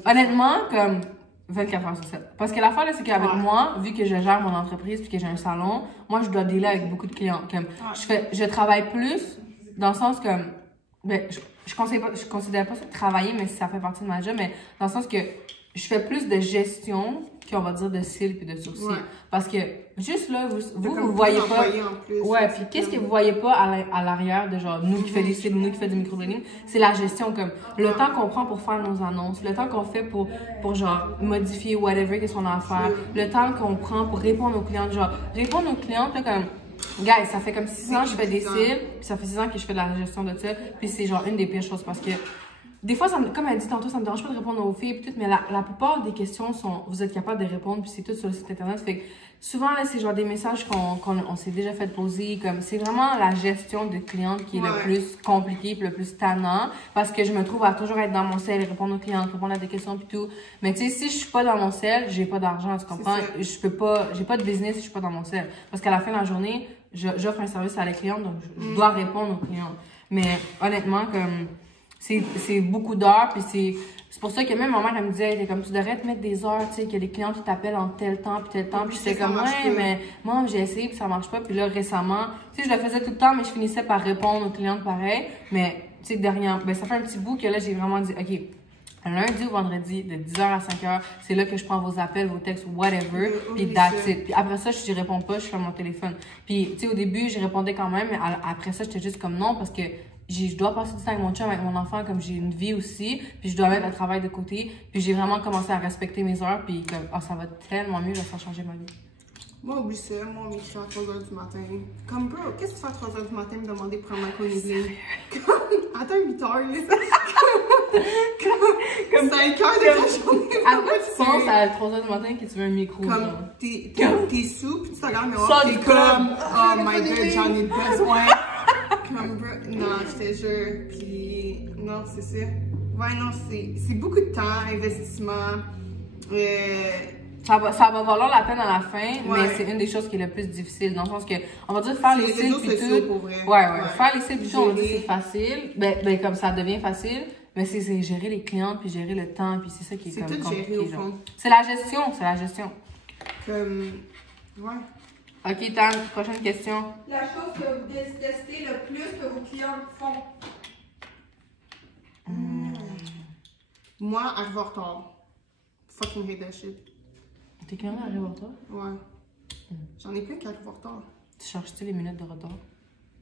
Honnêtement, comme 24 heures sur 7. Parce que l'affaire, là, c'est qu'avec moi, vu que je gère mon entreprise puis que j'ai un salon, moi, je dois dealer avec beaucoup de clients. Comme, je travaille plus dans le sens comme, ben, je considère pas ça travailler, mais ça fait partie de ma job, mais dans le sens que je fais plus de gestion qu'on va dire de cils puis de sourcils. Ouais. Parce que juste là, vous voyez pas. Plus, ouais, puis qu'est-ce que vous voyez pas à l'arrière de genre nous qui fait des cils, nous qui fait du microblading, c'est la gestion comme le temps qu'on prend pour faire nos annonces, le temps qu'on fait pour genre modifier whatever qu'est-ce qu'on a à faire, le temps qu'on prend pour répondre aux clients, genre répondre aux clientes là comme guys, ça fait comme 6 ans que je fais des cils, puis ça fait 6 ans que je fais de la gestion de ça, puis c'est genre une des pires choses parce que des fois, comme elle dit tantôt, ça me dérange pas de répondre aux filles, puis tout, mais la plupart des questions vous êtes capable de répondre, puis c'est tout sur le site internet. Fait que souvent, là, c'est genre des messages qu'on s'est déjà fait poser, comme c'est vraiment la gestion de cliente qui est le plus compliqué, puis le plus tannant, parce que je me trouve à toujours être dans mon cell, répondre aux clientes, répondre à des questions, puis tout. Mais tu sais, si je suis pas dans mon cell, j'ai pas d'argent, tu comprends? J'ai pas de business si je suis pas dans mon cell. Parce qu'à la fin de la journée, j'offre un service à la cliente, donc je dois répondre aux clients. Mais honnêtement, comme c'est beaucoup d'heures, puis c'est pour ça que même ma mère, elle me disait, comme tu devrais te mettre des heures, tu sais, qu'il y a des clients qui t'appellent en tel temps, puis tel temps, puis c'est comme, ouais, mais moi, j'ai essayé, puis ça marche pas, puis là, récemment, tu sais, je le faisais tout le temps, mais je finissais par répondre aux clientes pareil, mais, tu sais, derrière, ben, ça fait un petit bout que là, j'ai vraiment dit, OK, lundi ou vendredi, de 10h à 5h, c'est là que je prends vos appels, vos textes, whatever, puis that's it. Puis après ça, je réponds pas, je fais mon téléphone. Puis, tu sais, au début, je répondais quand même, mais après ça, j'étais juste comme non, parce que je dois passer du temps avec mon chum, avec mon enfant, comme j'ai une vie aussi, puis je dois mettre le travail de côté, puis j'ai vraiment commencé à respecter mes heures, puis comme, ça va tellement mieux, là, ça a changé ma vie. Moi, oublie ça, moi, on m'écrit à 3h du matin. Comme, bro, qu'est-ce que tu fais à 3h du matin me demander pour prendre ma connivée? Attends 8h, là. Comme 5h de la journée. À quoi tu penses à 3h du matin que tu veux un micro? Comme, t'es sous, puis tu te regardes, mais t'es comme, oh my god, j'en ai besoin. Comme, bro, non, je te jure. Puis, non, c'est ça. Ouais, non, c'est beaucoup de temps, investissement. Ça va valoir la peine à la fin, mais c'est une des choses qui est le plus difficile. Dans le sens que, on va dire faire les cils puis tout. Pour vrai. Ouais. Faire les cils puis tout, on va dire c'est facile. Ben, comme ça devient facile. Mais c'est gérer les clientes puis gérer le temps puis c'est ça qui est comme compliqué. C'est tout gérer au fond. C'est la gestion. Comme, ouais. Ok, Tan, prochaine question. La chose que vous détestez le plus que vos clients font? Moi, arrive en retard. Fucking hate that shit. Tes clients arrivent en retard? Ouais. J'en ai plein qui arrivent en retard. Tu cherches-tu les minutes de retard?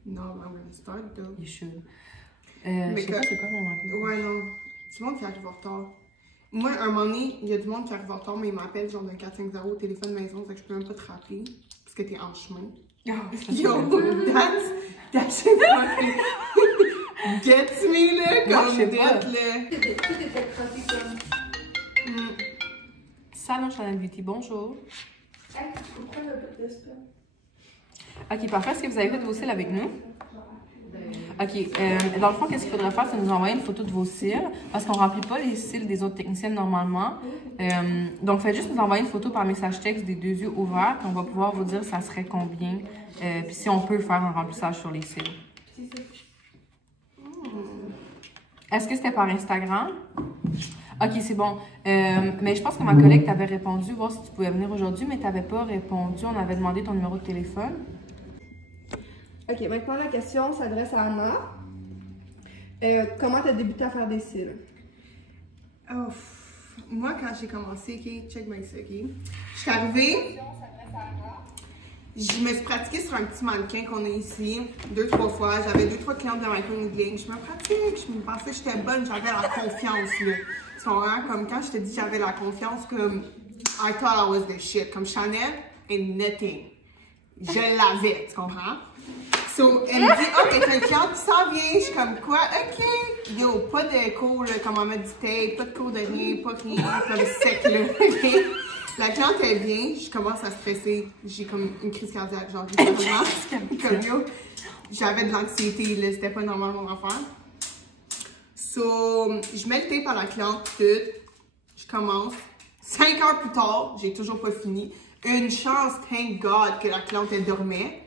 Non, I'm gonna start though. You should. Je sais pas c'est quoi mon appel. Ouais, non. Du monde qui arrive en retard. Moi, un moment donné, il y a du monde qui arrive en retard, mais il m'appelle genre d'un 450 au téléphone maison, fait que je peux même pas te rappeler, parce que t'es en chemin. Yo, that's fucking gets me, là, comme je sais pas. drette, là. Tout était croqué comme. Salon Chanel Beauty, bonjour. Hey, tu comprends le peu de ça? Ok, parfait. Est-ce que vous avez fait vos cils avec nous? Ok, dans le fond, qu'est-ce qu'il faudrait faire? C'est nous envoyer une photo de vos cils, parce qu'on ne remplit pas les cils des autres techniciennes normalement. Donc, faites juste nous envoyer une photo par message texte des 2 yeux ouverts, puis on va pouvoir vous dire ça serait combien, puis si on peut faire un remplissage sur les cils. Est-ce que c'était par Instagram? Ok, c'est bon. Mais je pense que ma collègue t'avait répondu, voir si tu pouvais venir aujourd'hui, mais tu n'avais pas répondu. On avait demandé ton numéro de téléphone. Ok, maintenant la question s'adresse à Anna. Comment tu as débuté à faire des cils? Oh, moi, quand j'ai commencé, ok, check my ça, ok. Je suis arrivée, je me suis pratiquée sur un petit mannequin qu'on a ici, 2-3 fois. J'avais 2-3 clientes de microneedling. Je me pratique, je me pensais que j'étais bonne, j'avais la confiance, là. Tu comprends? Comme quand je te dis j'avais la confiance, comme I thought I was the shit. Comme Chanel and nothing. Je l'avais, tu comprends? So, elle me dit, oh, t'as une cliente qui s'en vient. Je suis comme, quoi? OK. Yo, pas de cours, là, comment mettre du tape, pas de cours de rien, pas rien, comme sec, là. OK? La cliente, elle vient, je commence à stresser. J'ai comme une crise cardiaque, genre, littéralement. Comme, yo, j'avais de l'anxiété, là, c'était pas normal mon affaire. So, je mets le tape à la cliente, tout. Je commence. 5 heures plus tard, j'ai toujours pas fini. Une chance, thank God, que la cliente, elle dormait.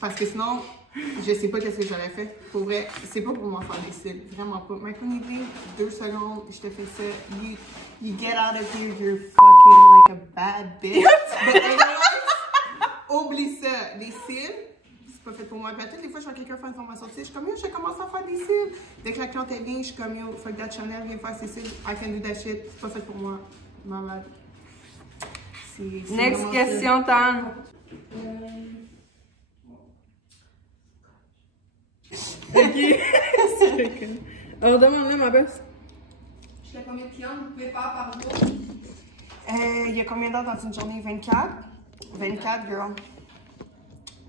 Parce que sinon, je sais pas qu'est-ce que j'aurais fait. Pour vrai, c'est pas pour moi faire des cils. Vraiment pas. Microneedling, 2 secondes, je te fais ça. You get out of here, you're fucking like a bad bitch. But otherwise, oublie ça. Les cils, c'est pas fait pour moi. Puis toutes les fois, je vois quelqu'un faire une formation de cils, je suis comme, yo, j'ai commencé à faire des cils. Dès que la cliente est bien, je suis comme, yo, fuck that Chanel, viens faire ses cils. I can do that shit. C'est pas fait pour moi. Malade. Next question, Tan. Ok. Alors, demande-le, ma belle. Je sais combien de clients vous pouvez faire par jour? Il y a combien d'heures dans une journée? 24? 24, girl.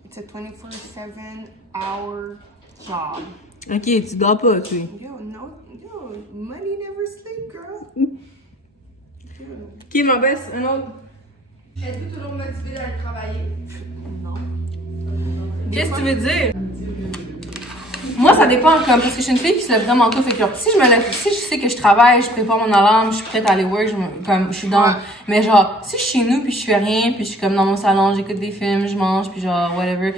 It's a 24/7 hour job. Ok, tu dors pas, tu. Yo, money never sleep, girl. Ok, ma belle, un autre. Êtes-vous toujours motivé d'aller travailler? Non. Qu'est-ce que tu veux dire? Moi, ça dépend, comme, parce que je suis une fille qui se lève vraiment tôt. Fait que, genre, si je sais que je travaille, je prépare mon alarme, je suis prête à aller work, je suis dans. Ouais. Mais genre, si je suis chez nous puis je fais rien, puis je suis comme dans mon salon, j'écoute des films, je mange, puis genre, whatever.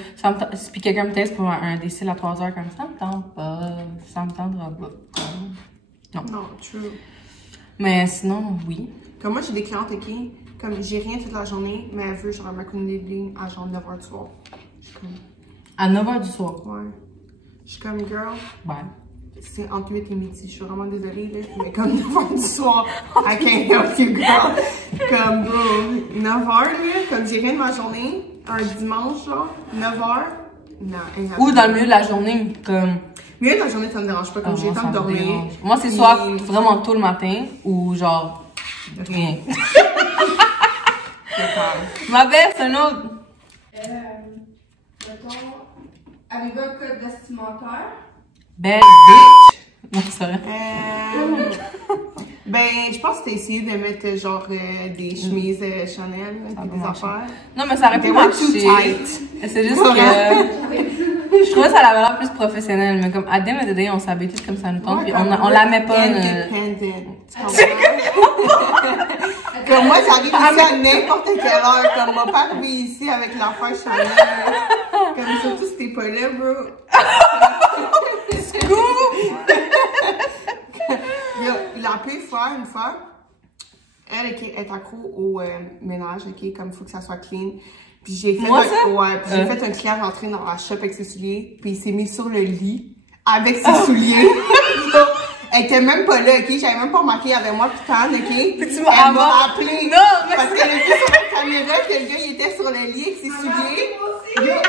Puis quelqu'un me teste pour un décile à 3 heures, comme ça me tente pas. Ça me tentera pas. Non. Non, true. Mais sinon, oui. Comme moi, j'ai des clientes, ok, comme j'ai rien toute la journée, mais elle veut genre un microneedling à genre 9h du soir. À 9h du soir? Ouais. Je suis comme, girl, ouais. C'est entre 8 et midi. Je suis vraiment désolée, là, mais comme 9h du soir, I can't help you, girl. Comme, bro, 9h, là, comme j'ai rien de ma journée, un dimanche, genre, 9h, non. Ou dans le milieu de la journée, comme... Milieu de la journée, ça me dérange pas, comme j'ai le temps de dormir. Moi, c'est soit vraiment tôt le matin, ou genre, rien. Ma belle, c'est un autre. Mettons, avez-vous un code vestimentaire? Belle bitch! Non, c'est vrai. Ben, je pense que t'as essayé de mettre genre des chemises Chanel et des affaires. Non, mais ça aurait pu marcher. C'est juste que je trouvais ça la valeur plus professionnelle, mais comme à the end of the day, on s'habille tous comme ça nous tente, puis on la met pas. Comme moi, j'arrive ici à n'importe quelle heure. Comme moi, pas arrivé ici avec l'affaire Chanel. Comme surtout si t'es pas là, bro. Il a pu faire une fois. Elle est accro au ménage, ok, comme il faut que ça soit clean. Puis j'ai fait, j'ai fait un client rentrer dans la shop avec ses souliers, puis il s'est mis sur le lit avec ses souliers. Elle était même pas là, ok? J'avais même pas remarqué avec moi, putain, ok? Elle m'a appelé. Non, mais parce qu'elle a vu sur la caméra que le gars, il était sur le lit avec ses souliers.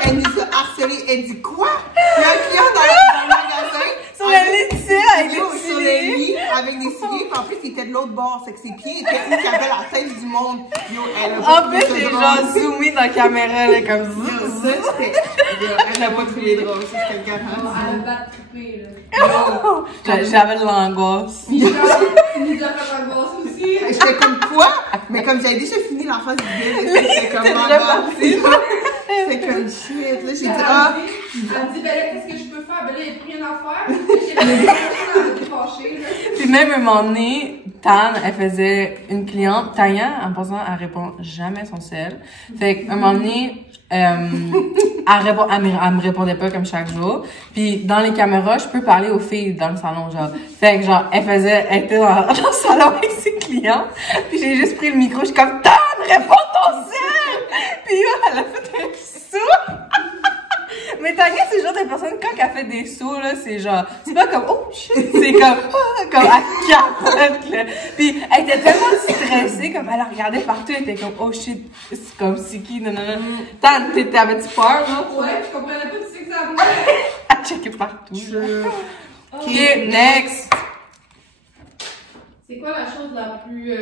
Elle nous a harcelés. Elle dit quoi? Il y a un client dans le magasin. Sur le lit, avec des souliers. Sur le lit, avec des souliers. Puis en plus, il était de l'autre bord. C'est que ses pieds étaient où qu'il y avait la tête du monde. Yo, elle a en plus, c'est genre zoomé dans la caméra, là, comme ça. Ça, c'était. Elle n'a pas trouvé drôle, ça, c'était garanti. Elle a pas trippé, là. J'avais de l'angoisse. Puis genre, il nous a fait l'angoisse aussi. J'étais comme quoi? Mais comme j'avais déjà fini la phase du game, c'était comme déjà parti. C'était comme shit. Là, j'ai dit, Elle me dit, ben là, qu'est-ce que je peux faire? Ben là, il n'y a plus rien à faire. J'ai pas été fâchée, là. Puis même un moment donné, Tan, elle faisait une cliente. Tania, en passant, elle répond jamais son sel. Fait qu'à un moment donné, elle me répondait pas comme chaque jour. Puis dans les caméras, je peux parler aux filles dans le salon, genre. Fait que genre, elle était dans le salon avec ses clients. Puis j'ai juste pris le micro, je suis comme, Tan, réponds ton sel! Puis elle a fait un saut. Mais Tania, c'est le genre de personne, quand elle fait des sauts, là, c'est genre, c'est pas comme, oh shit, c'est comme elle capote, là. Puis elle était tellement stressée, comme elle regardait partout, elle était comme, oh shit, c'est comme, c'est qui, non. T'avais-tu peur, là? Ouais, je comprenais pas, tu sais que ça venait. Elle checkait partout, là. Ok, next! C'est quoi la chose la plus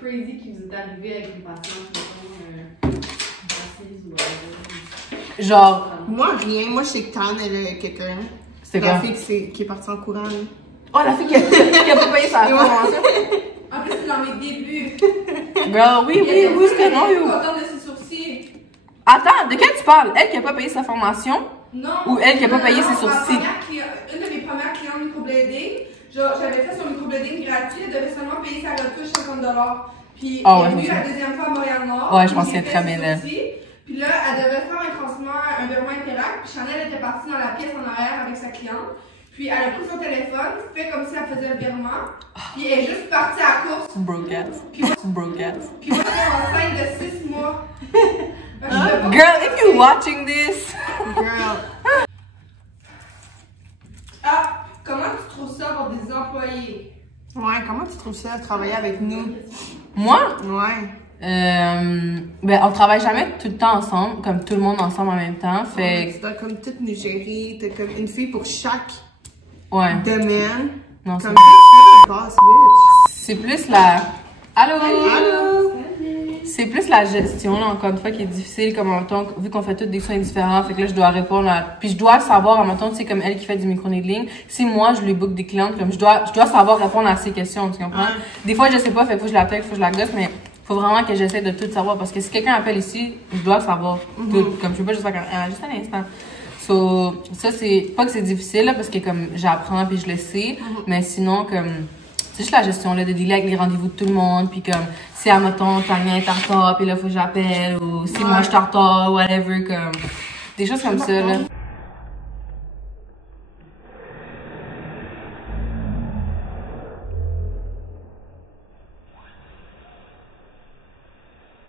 crazy qui vous est arrivée avec une patiente, mettons, assise ou Genre, moi, rien. Moi, je sais que Tan, elle a quelqu'un. c'est quoi? La fille qui est partie en courant, là. Oh, la fille qui a pas payé sa formation. En plus, c'est dans mes débuts. Girl, oui, c'était non, Je suis yo. contente de ses sourcils. Attends, de quelle tu parles? Elle qui a pas payé sa formation? Non. Ou elle qui a pas payé ses ma sourcils? une de mes premières clientes microblading, j'avais fait son microblading gratuit, elle devait seulement payer sa retouche 50 $. Puis Ah ouais, elle est venue je me la deuxième fois à Montréal-Nord. Ouais, je pense puis qu'elle est j'ai très fait ses bien d'elle. sourcils. Puis là, elle devait faire un transfert, un virement Interact. Puis Chanel était partie dans la pièce en arrière avec sa cliente. Puis elle a pris son téléphone, fait comme si elle faisait le virement. Puis elle est juste partie à la course. Broke ass. Puis moi, Broke ass. j'étais enceinte de 6 mois. Fait que je pouvais pas- Girl, if you're watching this. Girl. Ah, comment tu trouves ça pour des employés? Ouais, comment tu trouves ça, travailler avec nous? Moi, Ouais. ben, on travaille jamais tout le temps ensemble, comme tout le monde ensemble en même temps. Fait Tu dois comme tout nous gérer. T'as comme une fille pour chaque ouais. domaine. Non, Comme bitch, là, boss bitch. c'est plus la. Allô? Allô? C'est plus la gestion, là, encore une fois, qui est difficile, comme en même temps, vu qu'on fait tous des soins différents, fait que là, je dois répondre à... Puis je dois savoir, en même temps, tu sais, comme elle qui fait du micro-needling, si moi, je lui book des clientes, comme je dois savoir répondre à ses questions, tu comprends? Des fois, je sais pas, fait que faut que je la texte, faut que je la gosse, mais faut vraiment que j'essaie de tout savoir, parce que si quelqu'un appelle ici, je dois savoir tout. Comme je peux pas juste faire comme, juste un instant. So, ça, c'est pas que c'est difficile, là, parce que comme j'apprends puis je le sais, mais sinon, comme... C'est juste la gestion là, de dealer avec les rendez-vous de tout le monde, puis comme si à mettons Tania est en retard, puis là faut que j'appelle, ou si moi je suis en retard, whatever, comme des choses comme ça là.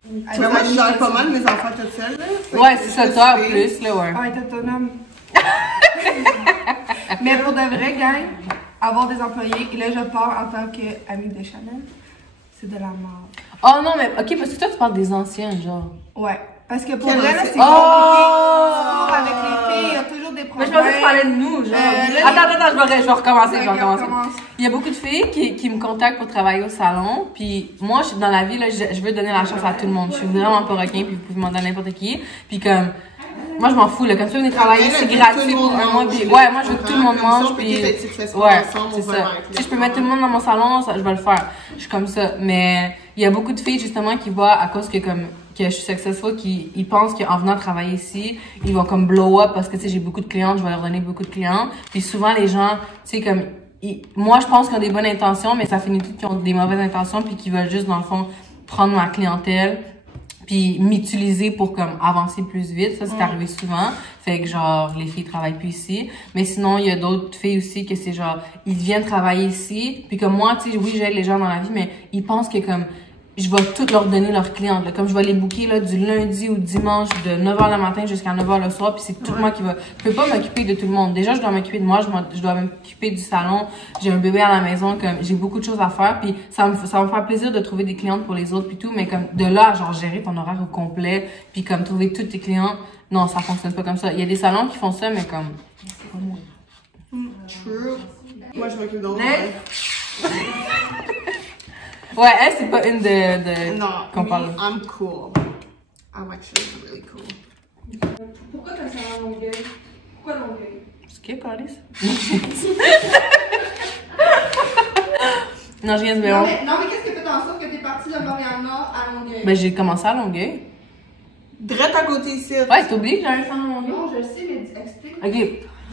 Mais moi, je gère pas mal mes enfants toute seule, là. Ouais, c'est ça, toi en plus, là, ouais. Ah, être autonome. Mais pour de vrai, gang, avoir des employés, et là, je parle en tant qu'amie de Chanel, c'est de la merde. Oh non, mais ok, parce que toi tu parles des anciens, genre. Ouais. Parce que pour Quel vrai, là, ancien? c'est compliqué. Avec les filles, il y a toujours des Mais problèmes. je pensais que tu parlais de nous, genre. Attends, je vais recommencer, Recommence. Il y a beaucoup de filles qui me contactent pour travailler au salon, puis moi, je suis dans la vie, là, je veux donner la chance à tout le monde. Je suis vraiment pas requin, puis vous pouvez demander à n'importe qui. Puis comme, moi, je m'en fous, là. Comme tu veux venir travailler, c'est gratuit pour un mois, puis ouais, moi, je veux que tout le monde mange, puis ouais, c'est ça. Si je peux mettre tout le monde dans mon salon, ça, je vais le faire. Je suis comme ça. Mais il y a beaucoup de filles, justement, qui voient, à cause que je suis successful, qui ils pensent qu'en venant travailler ici, ils vont comme blow up parce que, tu sais, j'ai beaucoup de clientes, je vais leur donner beaucoup de clients. Puis souvent, les gens, tu sais, comme, moi, je pense qu'ils ont des bonnes intentions, mais ça finit tout qu'ils ont des mauvaises intentions, puis qu'ils veulent juste, dans le fond, prendre ma clientèle, puis m'utiliser pour, comme, avancer plus vite. Ça, c'est arrivé souvent. Fait que, genre, les filles travaillent plus ici. Mais sinon, il y a d'autres filles aussi que c'est genre, ils viennent travailler ici, puis comme moi, tu sais, oui, j'aide les gens dans la vie, mais ils pensent que, comme, je vais tout leur donner leurs clientes, là. Comme je vais les booker, là, du lundi au dimanche, de 9h le matin jusqu'à 9h le soir, puis c'est tout moi qui va. Je peux pas m'occuper de tout le monde. Déjà, je dois m'occuper de moi, je dois m'occuper du salon. J'ai un bébé à la maison, comme, j'ai beaucoup de choses à faire, puis ça va me faire plaisir de trouver des clientes pour les autres, puis tout, mais comme, de là, genre, gérer ton horaire au complet, puis comme, trouver tous tes clients, non, ça fonctionne pas comme ça. Il y a des salons qui font ça, mais comme, c'est pas moi. True. Moi, je m'occupe d'autres. Ouais, elle, c'est pas une de Non, qu'on parle. I'm cool. I'm actually really cool. Pourquoi t'as ça à Longueuil? Pourquoi Longueuil? Skip, Alice. Non, je viens de Non, mais qu'est-ce qui fait en sorte que t'es partie de Montréal-Nord à Longueuil? Ben, j'ai commencé à Longueuil. Direct à côté ici. Ouais, t'oublies que j'avais un salon à Longueuil? Non, je le sais, mais explique. Ok.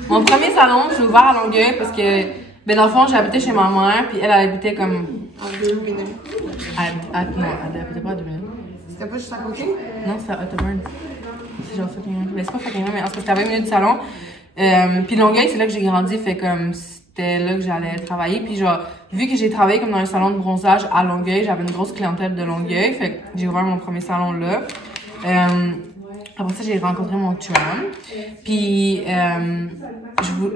Mon premier salon, je l'ai ouvert à Longueuil parce que, ben, dans le fond, j'habitais chez ma mère, puis elle habitait comme. En 2 minutes. Non, elle habitait pas à 2 minutes. C'était pas juste à côté? Non, c'était à Autoburn. C'est genre fucking loin. Ben, c'est pas fucking loin, mais en tout cas, c'était à 20 minutes du salon. Puis Longueuil, c'est là que j'ai grandi, fait comme c'était là que j'allais travailler. Puis genre, vu que j'ai travaillé comme dans un salon de bronzage à Longueuil, j'avais une grosse clientèle de Longueuil, fait que j'ai ouvert mon premier salon là. Après ça, j'ai rencontré mon chum. Puis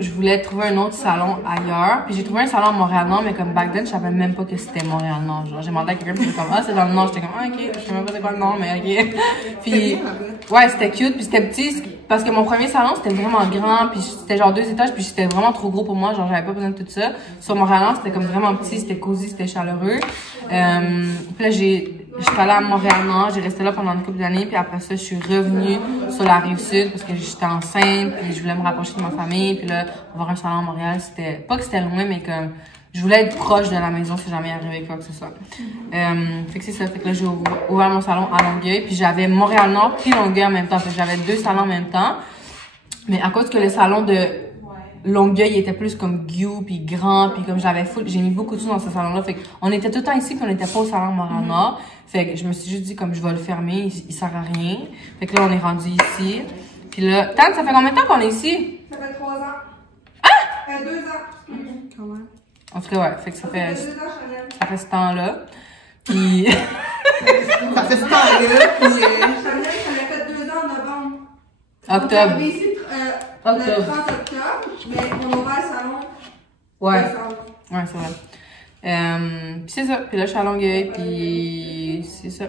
je voulais trouver un autre salon ailleurs. Puis j'ai trouvé un salon à Montréal-Nord, mais comme back then, je savais même pas que c'était Montréal-Nord. Genre, j'ai demandé à quelqu'un, puis j'étais comme, ah, c'est dans le Nord. J'étais comme, ah, ok, je sais même pas c'est quoi le Nord, mais ok. Puis, ouais, c'était cute, puis c'était petit. Parce que mon premier salon, c'était vraiment grand, puis c'était genre 2 étages, puis c'était vraiment trop gros pour moi. Genre, j'avais pas besoin de tout ça. Sur Montréal-Nord, c'était comme vraiment petit, c'était cosy, c'était chaleureux. Puis là, j'étais allée à Montréal-Nord, j'ai resté là pendant une couple d'années, puis après ça, je suis revenue sur la Rive-Sud parce que j'étais enceinte, puis je voulais me rapprocher de ma famille, puis là, avoir un salon à Montréal, c'était, pas que c'était loin, mais comme, je voulais être proche de la maison si jamais il arrivait quoi que ce soit. Fait que c'est ça, fait que là, j'ai ouvert mon salon à Longueuil, puis j'avais Montréal-Nord puis Longueuil en même temps, fait que j'avais 2 salons en même temps, mais à cause que le salon de Longueuil était plus comme gueux puis grand, puis comme j'avais j'ai mis beaucoup de sous dans ce salon-là, fait qu'on était tout le temps ici, puis on n'était pas au salon Montréal-Nord. Fait que je me suis juste dit, comme, je vais le fermer, il sert à rien. Fait que là, on est rendu ici. Puis là, Tante, ça fait combien de temps qu'on est ici? Ça fait 3 ans. Ah! 2 ans. Quand même. En tout cas, ouais, fait que ça fait 2 ans, Chanel. ce temps-là. Puis... Ça fait ce temps-là, puis... Chanel, ça l'a fait 2 ans en novembre. Octobre. On est arrivé ici le Octobre. 30 octobre, mais on a ouvert le salon. Ouais. décembre. Ouais, c'est vrai. Puis c'est ça. Puis là, je suis à Longueuil, puis c'est ça.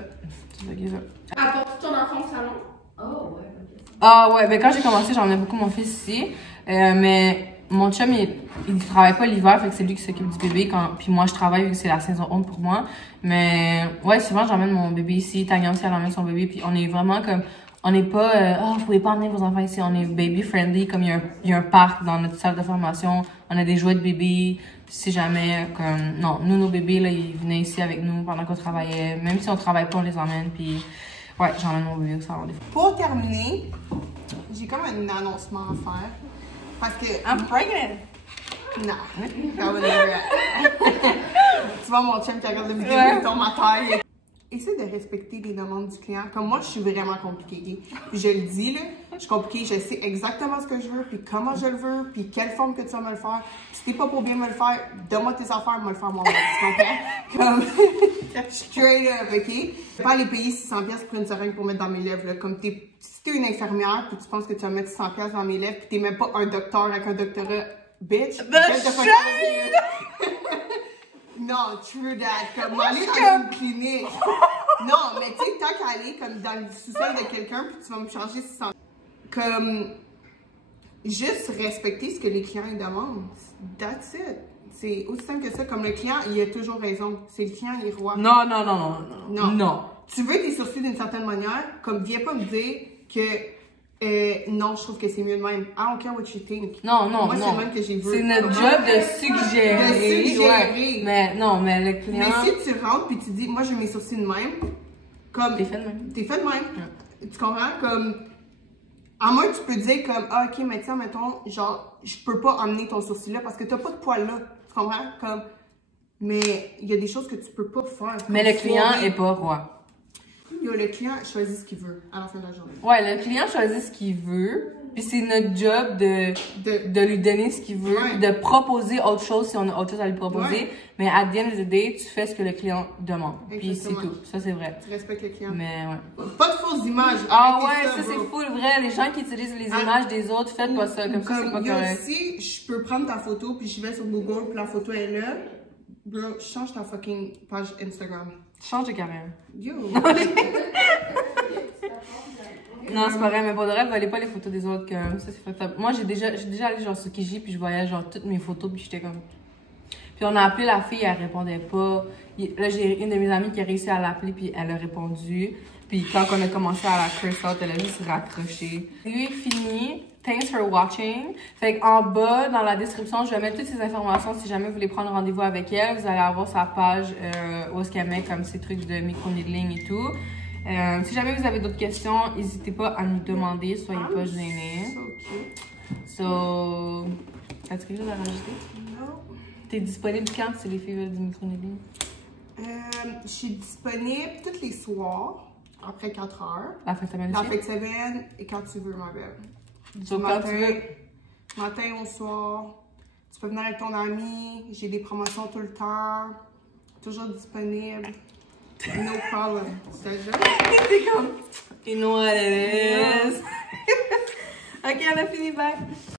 C'est ça qui est ça. Apportes-tu ton enfant au salon? Oh, ouais, ok. Ah ouais, ben quand j'ai commencé, j'emmenais beaucoup mon fils ici. Mais mon chum, il travaille pas l'hiver, fait que c'est lui qui s'occupe du bébé. Puis moi, je travaille vu que c'est la saison haute pour moi. Mais ouais, souvent, j'emmène mon bébé ici. Tania aussi, elle emmène son bébé. Puis on est vraiment comme... On n'est pas, vous pouvez pas emmener vos enfants ici. On est baby friendly, comme il y a un parc dans notre salle de formation. On a des jouets de bébé. Si jamais, comme, non, nous, nos bébés, là, ils venaient ici avec nous pendant qu'on travaillait. Même si on travaille pas, on les emmène. Puis, ouais, j'emmène mon bébé au salon des fois. Pour terminer, j'ai comme un annoncement à faire. Parce que... I'm pregnant! Non, that would never happen. Tu vois mon chum qui regarde le vidéo, il tombe à terre. Essaie de respecter les demandes du client. Comme moi, je suis vraiment compliquée. Puis je le dis, là, je suis compliquée, je sais exactement ce que je veux, puis comment je le veux, puis quelle forme que tu vas me le faire. Si t'es pas pour bien me le faire, donne-moi tes affaires, moi le faire moi-même. Tu comprends? Comme, straight up, ok? Pas aller payer 600$ pour une seringue pour mettre dans mes lèvres, là. Comme si t'es une infirmière, puis tu penses que tu vas mettre 600$ dans mes lèvres, puis t'es même pas un docteur avec un doctorat, bitch. Non, true that. Comme aller dans une clinique. Non, mais tu sais, tant qu'à aller comme dans le sous-sol de quelqu'un, puis tu vas me changer 600. Comme, juste respecter ce que les clients ils demandent. That's it. C'est aussi simple que ça. Comme le client, il a toujours raison. C'est le client, il est roi. Non, non, non, non, non. Non. Non. Tu veux tes sourcils d'une certaine manière, comme viens pas me dire que non, je trouve que c'est mieux de même. I don't care what you think. Non, non, moi, non. c'est le même que j'ai vu. C'est notre job de suggérer. De suggérer. Ouais. Mais non, mais le client... Mais si tu rentres puis tu dis, moi, je veux mes sourcils de même, comme... T'es fait de même. T'es fait de même. Tu comprends? Comme... À moins, tu peux dire comme, ah, ok, mais tiens, mettons, genre, je peux pas emmener ton sourcil là parce que t'as pas de poils là. Tu comprends? Comme... Mais il y a des choses que tu peux pas faire. Mais le client est pas roi. Yo, le client choisit ce qu'il veut à la fin de la journée. Ouais, le client choisit ce qu'il veut, puis c'est notre job de lui donner ce qu'il veut, Ouais. de proposer autre chose si on a autre chose à lui proposer. Ouais. Mais à the end of the day, tu fais ce que le client demande. Puis c'est Exactement. tout. Ça, c'est vrai. Tu respectes le client. Mais ouais. Pas de fausses images. Ah Arrêtez ouais, ça c'est bro. full vrai. Les gens qui utilisent les images des autres, faites pas ça. Comme ça, c'est pas yo, correct. si je peux prendre ta photo puis je vais sur Google puis la photo est là, bro, change ta fucking page Instagram. Change de carrière. Yo. Non, c'est pas vrai, mais pour de vrai, ne volez pas les photos des autres, comme ça, c'est fucked up. Moi, j'ai déjà allé genre sur Kijiji, puis je voyais genre toutes mes photos, puis j'étais comme... Puis on a appelé la fille, elle répondait pas. Là, j'ai une de mes amies qui a réussi à l'appeler, puis elle a répondu. Puis quand on a commencé à la curse out, elle a juste raccroché. Lui fini. Thanks for watching. Fait qu'en bas, dans la description, je vais mettre toutes ces informations si jamais vous voulez prendre rendez-vous avec elle. Vous allez avoir sa page où est-ce qu'elle met comme ces trucs de micro-needling et tout. Si jamais vous avez d'autres questions, n'hésitez pas à nous demander, soyez pas gênés. So, t'as-tu quelque chose à rajouter? Non. T'es disponible quand si les filles veulent du micro-needling? Je suis disponible tous les soirs, après 4 heures. La fin de semaine La aussi? fin de semaine et quand tu veux, ma belle. So, quand tu veux. Matin au soir. Tu peux venir avec ton ami. J'ai des promotions tout le temps. Toujours disponible. No problem. C'est juste. C'est comme. You know what it is. Ok, on a fini, bye.